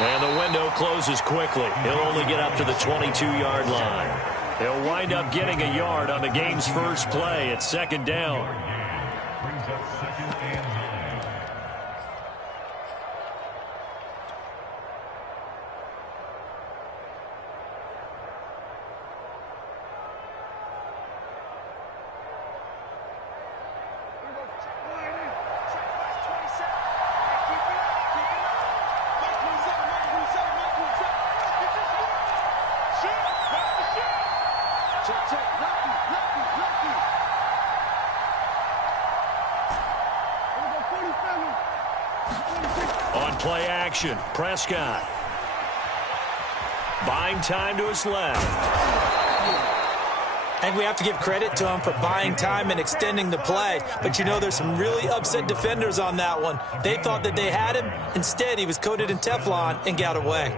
And the window closes quickly. He'll only get up to the 22-yard line. He'll wind up getting a yard on the game's first play at second down. Brings up second and 9. On play action, Prescott. Buying time to his left. I think we have to give credit to him for buying time and extending the play. But, you know, there's some really upset defenders on that one. They thought that they had him. Instead, he was coated in Teflon and got away.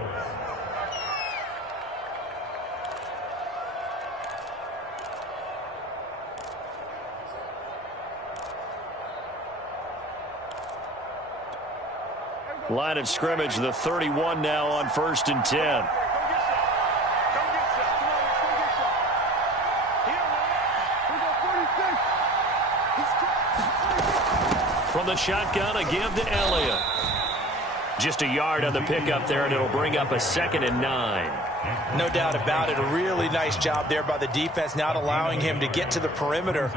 Line of scrimmage, the 31 now on 1st and 10. From the shotgun, a give to Elliott. Just a yard on the pickup there, and it'll bring up a 2nd and 9. No doubt about it. A really nice job there by the defense, not allowing him to get to the perimeter.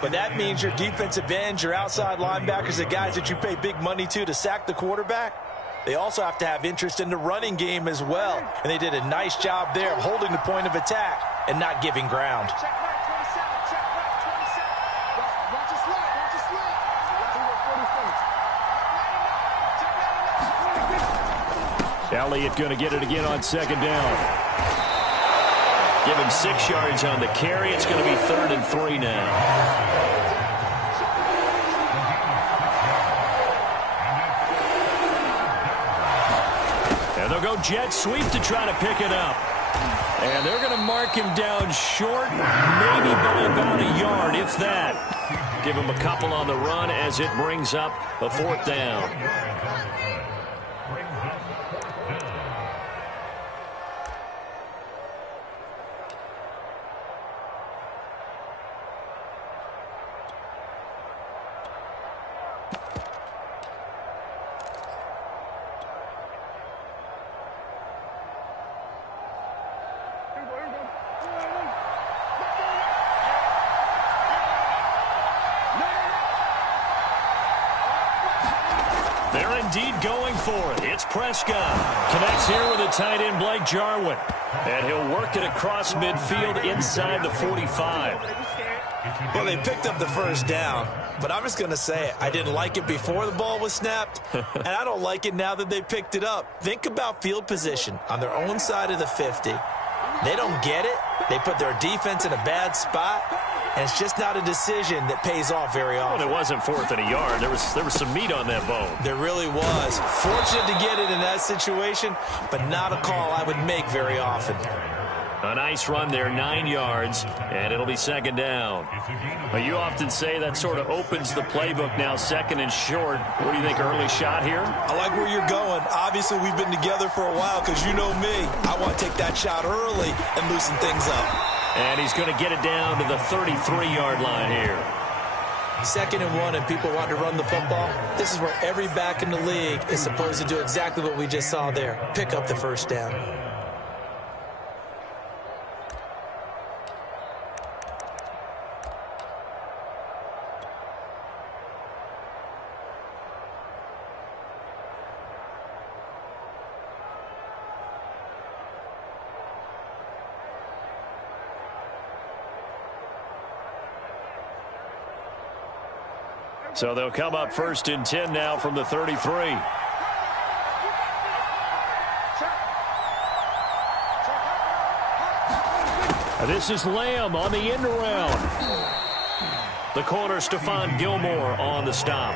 But that means your defensive ends, your outside linebackers, the guys that you pay big money to sack the quarterback, they also have to have interest in the running game as well. And they did a nice job there of holding the point of attack and not giving ground. Elliott going to get it again on 2nd down. Give him 6 yards on the carry. It's going to be 3rd and 3 now. And they'll go jet sweep to try to pick it up. And they're going to mark him down short, maybe by about a yard, if that. Give him a couple on the run as it brings up a 4th down. They're indeed going for it. It's Prescott. Connects here with a tight end, Blake Jarwin. And he'll work it across midfield inside the 45. Well, they picked up the 1st down, but I'm just going to say it. I didn't like it before the ball was snapped, and I don't like it now that they picked it up. Think about field position on their own side of the 50. They don't get it. They put their defense in a bad spot, and it's just not a decision that pays off very often. Well, it wasn't 4th and a yard. There was some meat on that bone. There really was. Fortunate to get it in that situation, but not a call I would make very often. A nice run there, 9 yards, and it'll be 2nd down. But you often say that sort of opens the playbook now, 2nd and short. What do you think, early shot here? I like where you're going. Obviously, we've been together for a while because you know me. I want to take that shot early and loosen things up. And he's going to get it down to the 33-yard line here. 2nd and 1, and people want to run the football. This is where every back in the league is supposed to do exactly what we just saw there. Pick up the 1st down. So they'll come up 1st and 10 now from the 33. This is Lamb on the end around. The corner, Stephon Gilmore on the stop.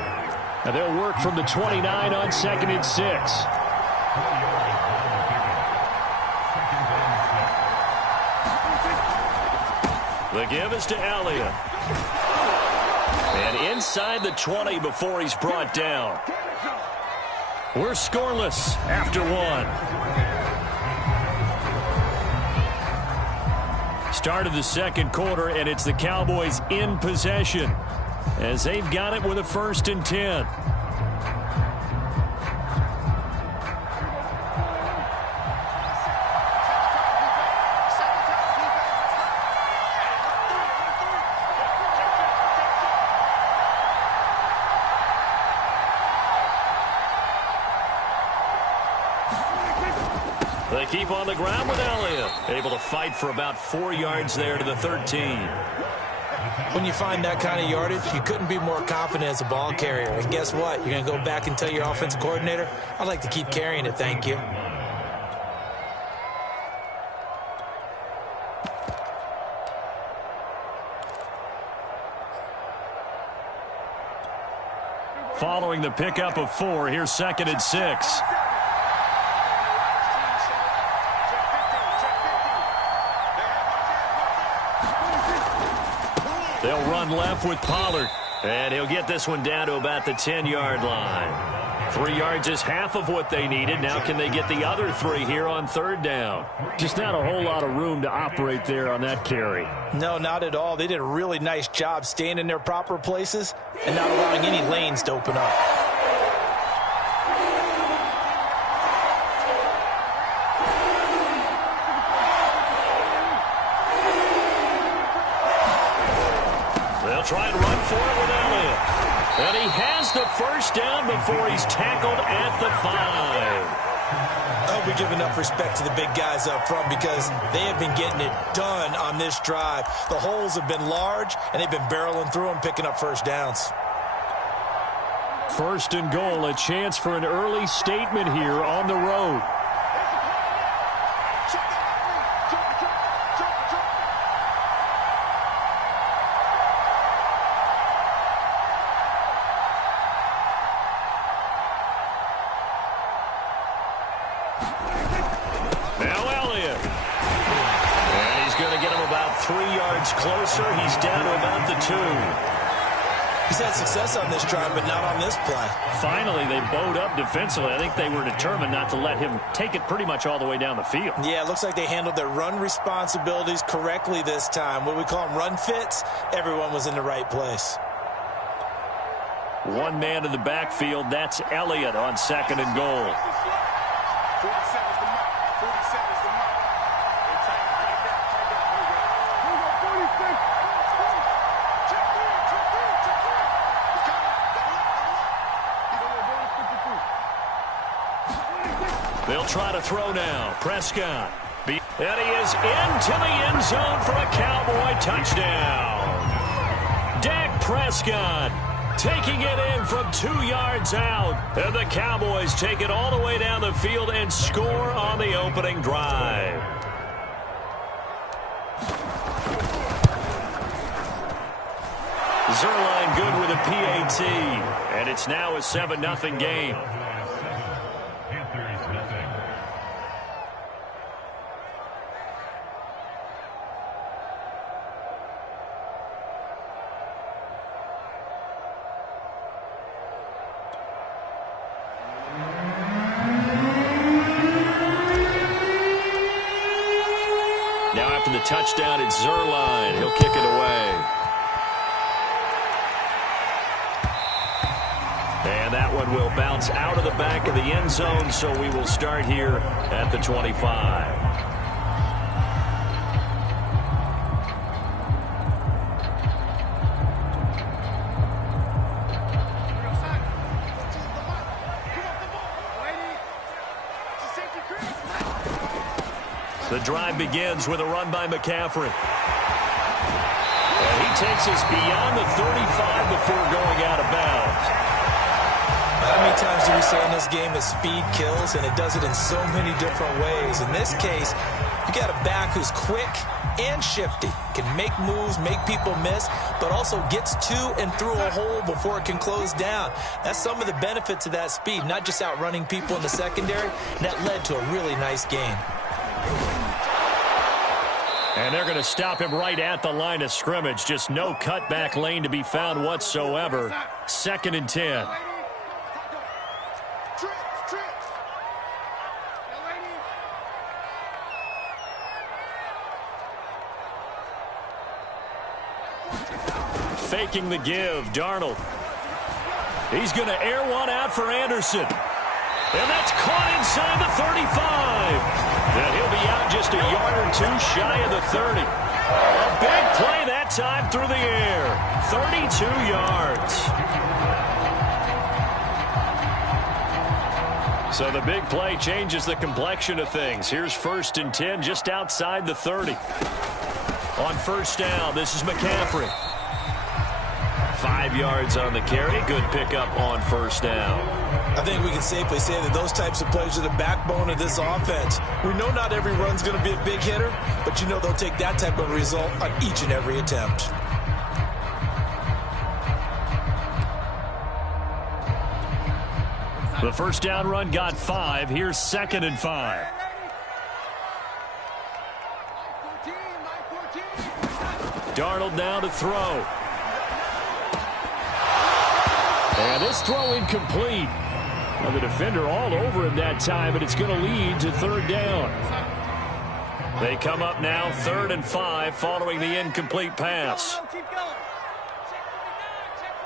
And they'll work from the 29 on 2nd and 6. The give is to Elliott. And inside the 20 before he's brought down. We're scoreless after one. Start of the second quarter, and it's the Cowboys in possession as they've got it with a 1st and 10. They keep on the ground with Elliott. Able to fight for about 4 yards there to the 13. When you find that kind of yardage, you couldn't be more confident as a ball carrier. And guess what? You're going to go back and tell your offensive coordinator, I'd like to keep carrying it, thank you. Following the pickup of 4, here's 2nd and 6. They'll run left with Pollard, and he'll get this one down to about the 10-yard line. 3 yards is half of what they needed. Now can they get the other 3 here on 3rd down? Just not a whole lot of room to operate there on that carry. No, not at all. They did a really nice job staying in their proper places and not allowing any lanes to open up. Try and run for it with Elliott. And he has the 1st down before he's tackled at the 5. I hope we give enough respect to the big guys up front because they have been getting it done on this drive. The holes have been large, and they've been barreling through them, picking up 1st downs. 1st and goal, a chance for an early statement here on the road. Closer, he's down to about the 2. He's had success on this drive, but not on this play. Finally, they bowed up defensively. I think they were determined not to let him take it pretty much all the way down the field. Yeah, it looks like they handled their run responsibilities correctly this time. What we call them run fits, everyone was in the right place. 1 man in the backfield, that's Elliott on 2nd and goal. They'll try to throw now. Prescott. And he is into the end zone for a Cowboy touchdown. Dak Prescott taking it in from 2 yards out. And the Cowboys take it all the way down the field and score on the opening drive. Zerline good with a PAT. And it's now a 7-0 game. Now after the touchdown, it's Zerline. He'll kick it away. And that one will bounce out of the back of the end zone, so we will start here at the 25. The drive begins with a run by McCaffrey. And he takes us beyond the 35 before going out of bounds. How many times do we say in this game that speed kills, and it does it in so many different ways? In this case, you got a back who's quick and shifty, can make moves, make people miss, but also gets to and through a hole before it can close down. That's some of the benefits of that speed, not just outrunning people in the secondary. And that led to a really nice gain. And they're going to stop him right at the line of scrimmage. Just no cutback lane to be found whatsoever. 2nd and 10. faking the give. Darnold. He's going to air one out for Anderson. And that's caught inside the 35. And he'll be out just a yard or two shy of the 30. A big play that time through the air. 32 yards. So the big play changes the complexion of things. Here's 1st and 10 just outside the 30. On first down, this is McCaffrey. 5 yards on the carry. Good pickup on first down. I think we can safely say that those types of plays are the backbone of this offense. We know not every run's going to be a big hitter, but you know they'll take that type of result on each and every attempt. The first down run got 5. Here's 2nd and 5. Darnold now to throw. And this throw incomplete. Well, the defender all over him that time, but it's going to lead to 3rd down. They come up now 3rd and 5 following the incomplete pass. Keep going. Check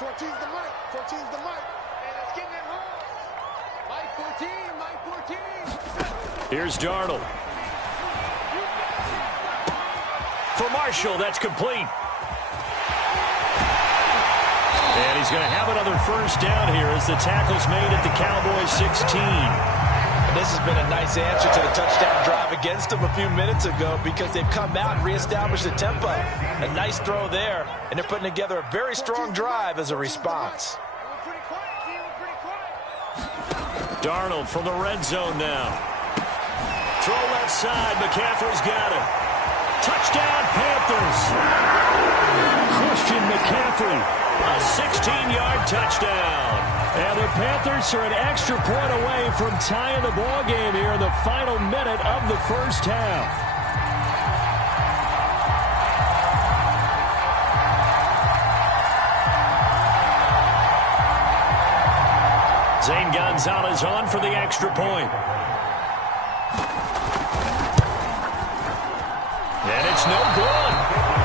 49. 14's the mic. 14's the mic. And it's getting it home. Mike 14. Mike 14. Here's Darnold. For Marshall, that's complete. And he's going to have another first down here as the tackle's made at the Cowboys 16. And this has been a nice answer to the touchdown drive against them a few minutes ago because they've come out and reestablished the tempo. A nice throw there, and they're putting together a very strong drive as a response. Darnold from the red zone now. Throw left side. McCaffrey's got it. Touchdown, Panthers. Christian McCaffrey, a 16-yard touchdown. And the Panthers are an extra point away from tying the ball game here in the final minute of the first half. Zane Gonzalez on for the extra point. And it's no good.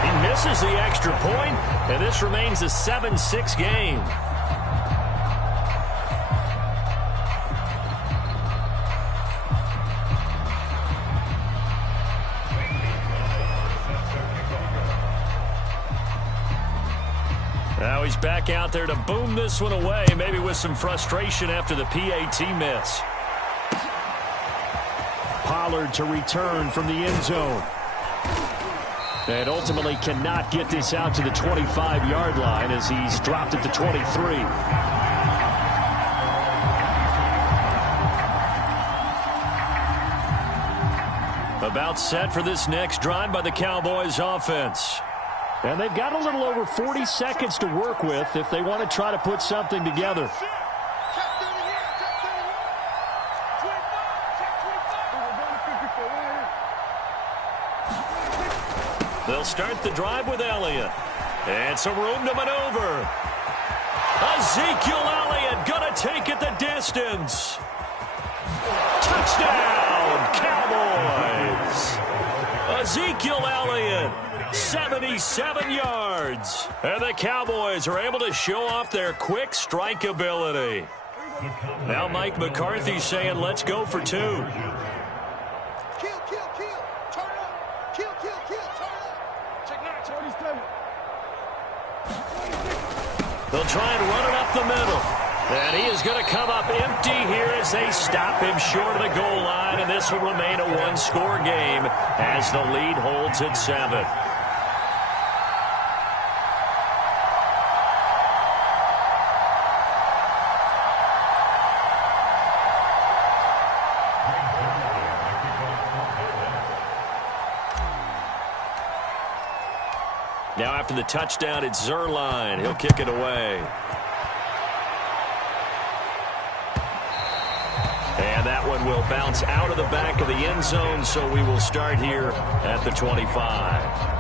He misses the extra point, and this remains a 7-6 game. Now he's back out there to boom this one away, maybe with some frustration after the PAT miss. Pollard to return from the end zone. And ultimately cannot get this out to the 25-yard line as he's dropped at the 23. About set for this next drive by the Cowboys offense. And they've got a little over 40 seconds to work with if they want to try to put something together. They'll start the drive with Elliott. And some room to maneuver. Ezekiel Elliott gonna take it the distance. Touchdown, Cowboys. Ezekiel Elliott, 77 yards. And the Cowboys are able to show off their quick strike ability. Now Mike McCarthy saying, let's go for 2. Kill, kill, kill. Turn up. Kill, kill, kill. Turn up. Check 9, 27. They'll try and run it up the middle. And he is going to come up empty here as they stop him short of the goal line. And this will remain a one-score game as the lead holds at 7. Now after the touchdown, it's Zerline. He'll kick it away. And that one will bounce out of the back of the end zone, so we will start here at the 25.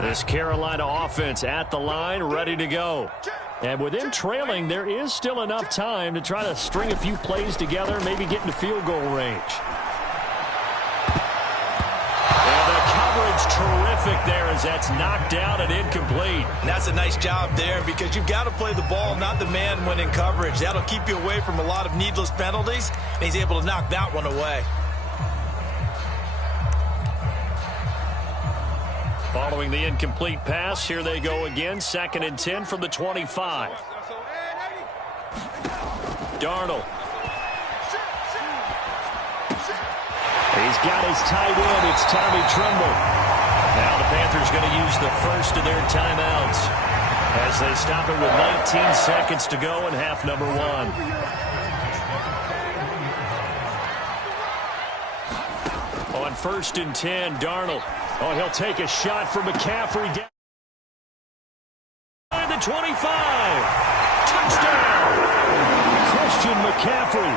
This Carolina offense at the line, ready to go. And with them trailing, there is still enough time to try to string a few plays together, maybe get into field goal range. And the coverage terrific there as that's knocked out and incomplete. And that's a nice job there because you've got to play the ball, not the man when in coverage. That'll keep you away from a lot of needless penalties, and he's able to knock that one away. Following the incomplete pass, here they go again. 2nd and 10 from the 25. Darnold. He's got his tight end. It's Tommy Tremble. Now the Panthers going to use the first of their timeouts as they stop it with 19 seconds to go in half number 1. On 1st and 10, Darnold. Oh, he'll take a shot for McCaffrey down the 25. Touchdown! Christian McCaffrey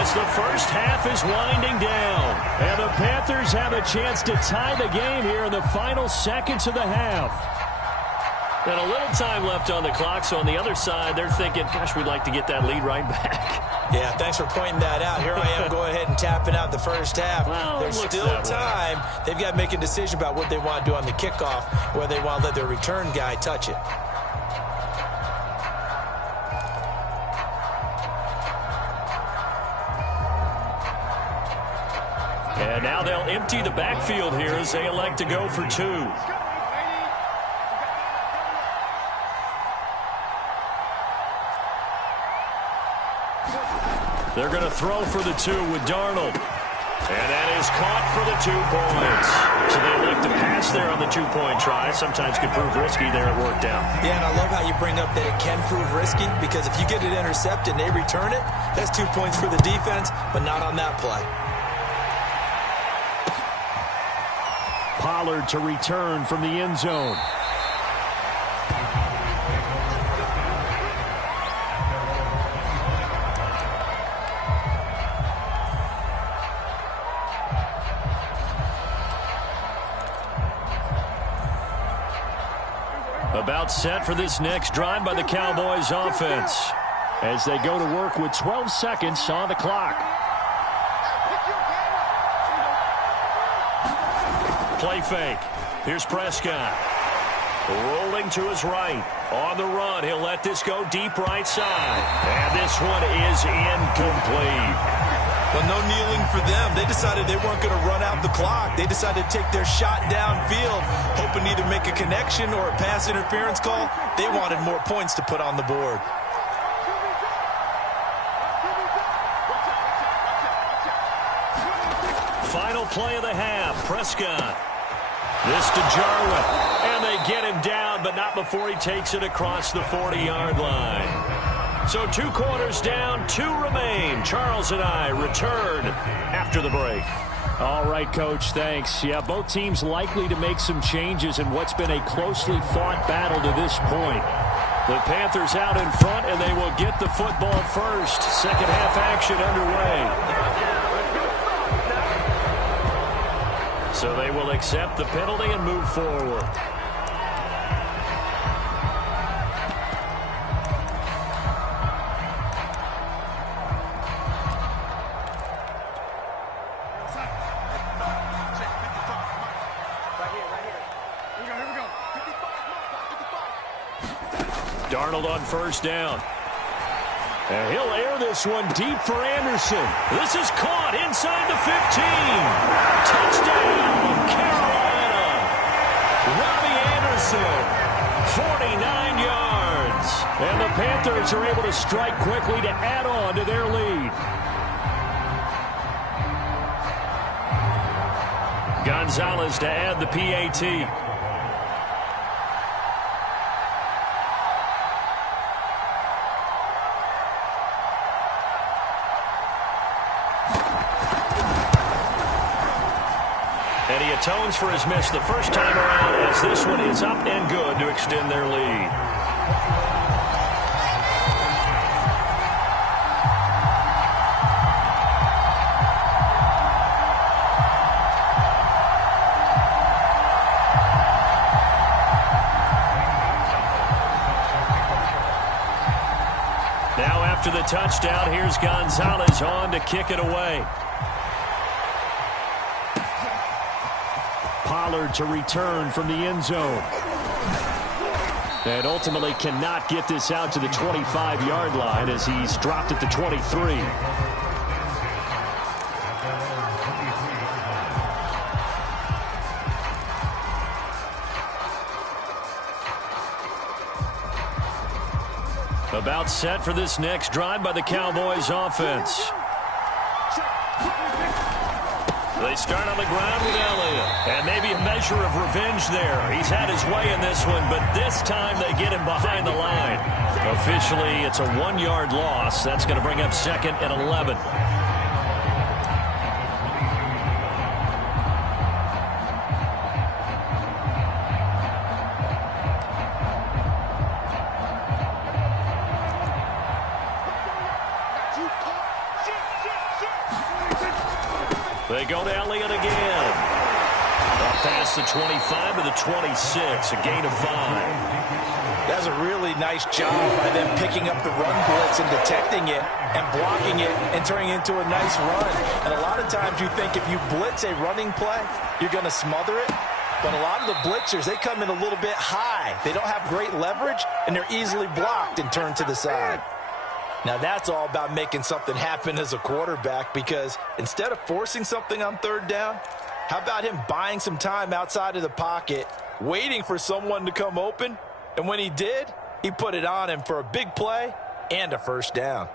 as the first half is winding down. And the Panthers have a chance to tie the game here in the final seconds of the half. And a little time left on the clock, so on the other side, they're thinking, gosh, we'd like to get that lead right back. Yeah, thanks for pointing that out. Here I am, go ahead and tapping out the first half. Well, there's still time. They've got to make a decision about what they want to do on the kickoff, whether they want to let their return guy touch it. And now they'll empty the backfield here as they elect to go for 2. They're going to throw for the 2 with Darnold. And that is caught for the 2 points. So they elect to pass there on the 2-point try. Sometimes could prove risky there. It worked out. Yeah, and I love how you bring up that it can prove risky because if you get it intercepted and they return it, that's 2 points for the defense, but not on that play. Pollard to return from the end zone. About set for this next drive by the Cowboys offense as they go to work with 12 seconds on the clock. Play fake. Here's Prescott. Rolling to his right. On the run, he'll let this go deep right side. And this one is incomplete. Well, no kneeling for them. They decided they weren't going to run out the clock. They decided to take their shot downfield, hoping to either make a connection or a pass interference call. They wanted more points to put on the board. Final play of the half. Prescott. This to Jarwin. And they get him down, but not before he takes it across the 40-yard line. So 2 quarters down, 2 remain. Charles and I return after the break. All right, Coach, thanks. Yeah, both teams likely to make some changes in what's been a closely fought battle to this point. The Panthers out in front, and they will get the football first. Second half action underway. So they will accept the penalty and move forward. Darnold on first down. And he'll air this one deep for Anderson. This is caught inside the 15. Touchdown, Carolina. Robbie Anderson, 49 yards. And the Panthers are able to strike quickly to add on to their lead. Gonzalez to add the PAT. And he atones for his miss the first time around as this one is up and good to extend their lead. touchdown. Here's Gonzalez on to kick it away. Pollard to return from the end zone. And ultimately cannot get this out to the 25-yard line as he's dropped at the 23. About set for this next drive by the Cowboys offense. They start on the ground with Elliott. And maybe a measure of revenge there. He's had his way in this one, but this time they get him behind the line. Officially, it's a 1-yard loss. That's going to bring up 2nd and 11. They go to Elliott again. Up past the 25 to the 26, a gain of 5. That's a really nice job by them picking up the run blitz and detecting it and blocking it and turning it into a nice run. And a lot of times you think if you blitz a running play, you're going to smother it. But a lot of the blitzers, they come in a little bit high. They don't have great leverage, and they're easily blocked and turned to the side. Now, that's all about making something happen as a quarterback, because instead of forcing something on 3rd down, how about him buying some time outside of the pocket, waiting for someone to come open, and when he did, he put it on him for a big play and a 1st down.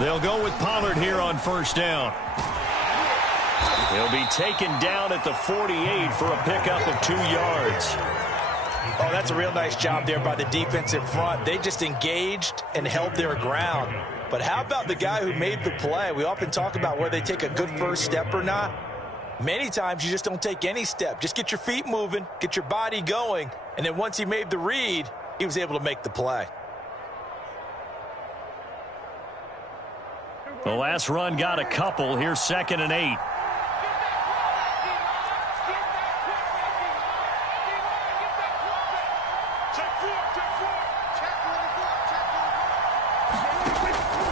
They'll go with Pollard here on 1st down. He'll be taken down at the 48 for a pickup of 2 yards. Oh, that's a real nice job there by the defensive front. They just engaged and held their ground. But how about the guy who made the play? We often talk about whether they take a good first step or not. Many times you just don't take any step. Just get your feet moving, get your body going, and then once he made the read, he was able to make the play. The last run got a couple. Here's 2nd and 8.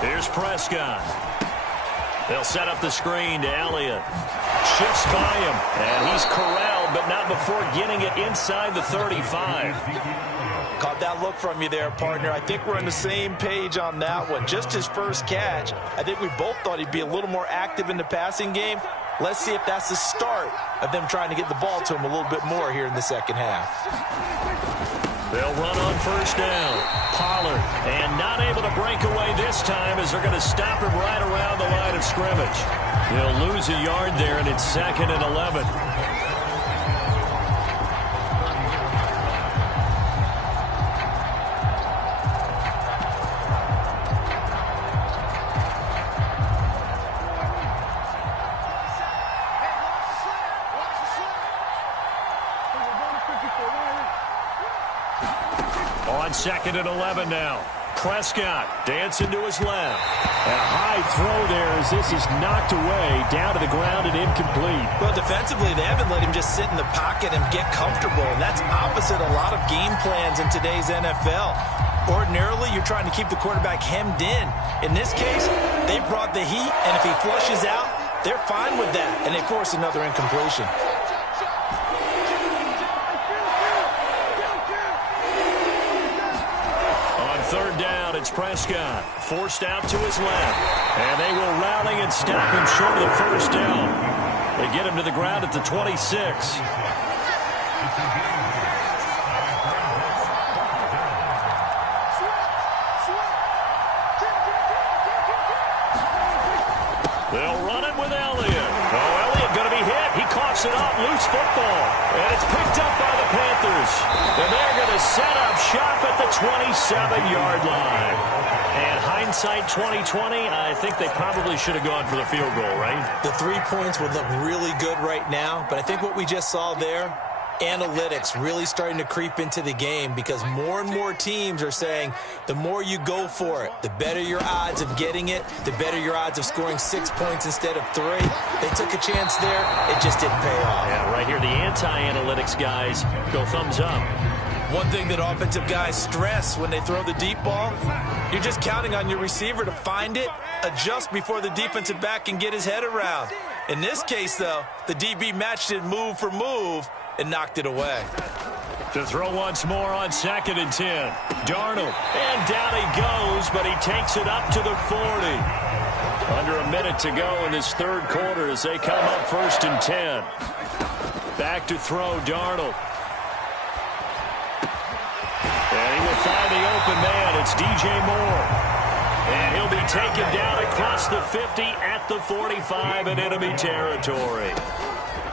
Here's Prescott. They'll set up the screen to Elliott. Shifts by him, and he's corralled, but not before getting it inside the 35. Caught that look from you there, partner. I think we're on the same page on that one. Just his first catch. I think we both thought he'd be a little more active in the passing game. Let's see if that's the start of them trying to get the ball to him a little bit more here in the second half. They'll run on 1st down. Pollard, and not able to break away this time as they're going to stop him right around the line of scrimmage. He'll lose a yard there, and it's 2nd and 11. On 2nd and 11 now. Prescott dancing to his left. And a high throw there as this is knocked away, down to the ground and incomplete. Well, defensively, they haven't let him just sit in the pocket and get comfortable. And that's opposite a lot of game plans in today's NFL. Ordinarily, you're trying to keep the quarterback hemmed in. In this case, they brought the heat, and if he flushes out, they're fine with that, and they force another incompletion. On 3rd down, it's Prescott. Forced out to his left. And they will rally and stop him short of the 1st down. They get him to the ground at the 26. They'll run it with Elliott. Oh, Elliott going to be hit. He coughs it up. Loose football. And it's picked up by the Panthers. And they're going to set up shop at the 27-yard line. And hindsight 2020, I think they probably should have gone for the field goal, right? The 3 points would look really good right now, but I think what we just saw there, analytics really starting to creep into the game because more and more teams are saying the more you go for it, the better your odds of getting it, the better your odds of scoring 6 points instead of 3. They took a chance there. It just didn't pay off. Yeah, right here, the anti-analytics guys go thumbs up. One thing that offensive guys stress when they throw the deep ball, you're just counting on your receiver to find it, adjust before the defensive back can get his head around. In this case, though, the DB matched it move for move and knocked it away. To throw once more on 2nd and 10. Darnold. And down he goes, but he takes it up to the 40. Under a minute to go in this third quarter as they come up 1st and 10. Back to throw, Darnold. And he will find the open man. It's DJ Moore. And he'll be taken down across the 50 at the 45 in enemy territory.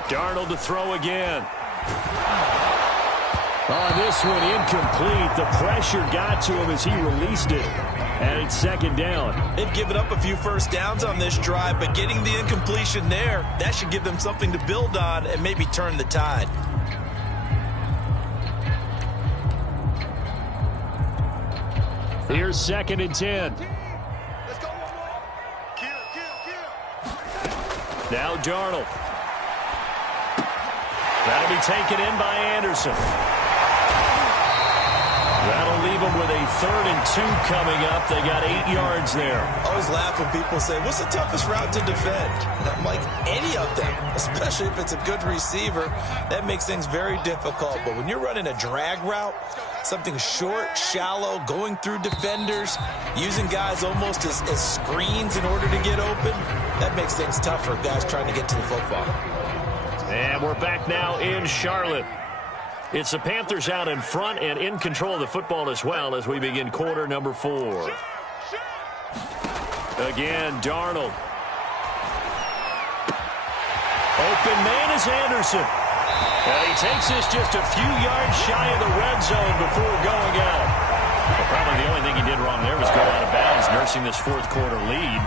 Darnold to throw again. On this one, incomplete. The pressure got to him as he released it. And it's 2nd down. They've given up a few first downs on this drive, but getting the incompletion there, that should give them something to build on and maybe turn the tide. Here's 2nd and 10. Let's go one more. Kill. Now Darnold. That'll be taken in by Anderson. That'll leave them with a 3rd and 2 coming up. They got 8 yards there. I always laugh when people say, what's the toughest route to defend? And I'm like, any of them, especially if it's a good receiver. That makes things very difficult. But when you're running a drag route, something short, shallow, going through defenders, using guys almost as screens in order to get open, that makes things tough for guys trying to get to the football. And we're back now in Charlotte. It's the Panthers out in front and in control of the football as well as we begin quarter number 4. Again, Darnold. Open man is Anderson. And he takes this just a few yards shy of the red zone before going out. Well, probably the only thing he did wrong there was go out of bounds, nursing this 4th quarter lead.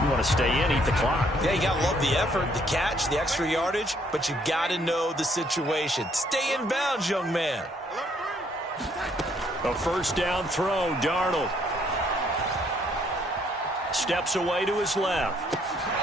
You want to stay in, eat the clock. Yeah, you got to love the effort, the catch, the extra yardage, but you got to know the situation. Stay in bounds, young man. A 1st down throw, Darnold. Steps away to his left.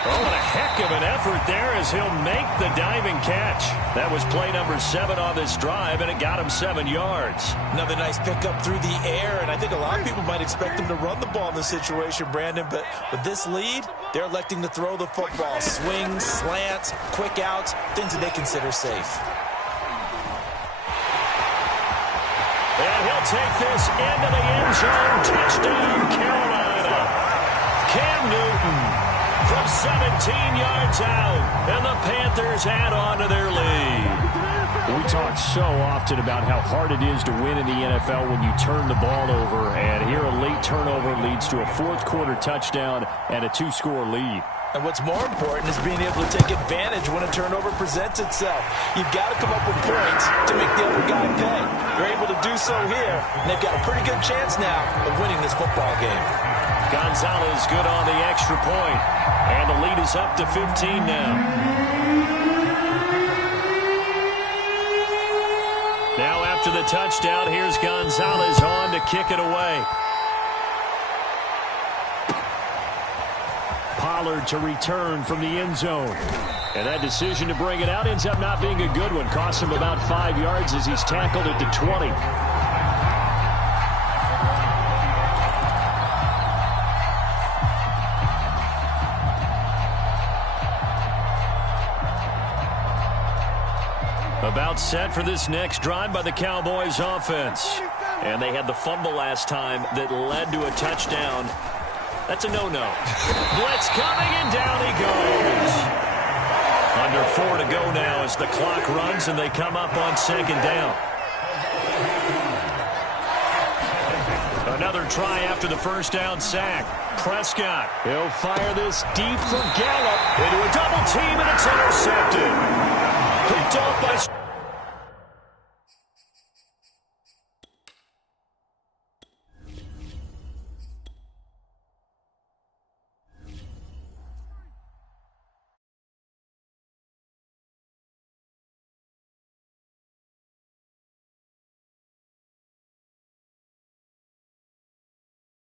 Oh, what a heck of an effort there as he'll make the diving catch. That was play number 7 on this drive, and it got him 7 yards. Another nice pickup through the air, and I think a lot of people might expect him to run the ball in this situation, Brandon, but with this lead, they're electing to throw the football. Swings, slants, quick outs, things that they consider safe. And he'll take this into the end zone. Touchdown, Carolina. Cam Newton from 17 yards out, and the Panthers add on to their lead. We talk so often about how hard it is to win in the NFL when you turn the ball over, and here a late turnover leads to a 4th quarter touchdown and a 2-score lead. And what's more important is being able to take advantage when a turnover presents itself. You've got to come up with points to make the other guy pay. They're able to do so here, and they've got a pretty good chance now of winning this football game. Gonzalez good on the extra point, and the lead is up to 15 now. Now after the touchdown, here's Gonzalez on to kick it away. Pollard to return from the end zone. And that decision to bring it out ends up not being a good one. Costs him about 5 yards as he's tackled at the 20. About set for this next drive by the Cowboys offense. And they had the fumble last time that led to a touchdown. That's a no-no. Blitz coming, and down he goes. Under 4 to go now as the clock runs, and they come up on 2nd down. Another try after the 1st down sack. Prescott. He'll fire this deep for Gallup into a double team, and it's intercepted. Picked off by...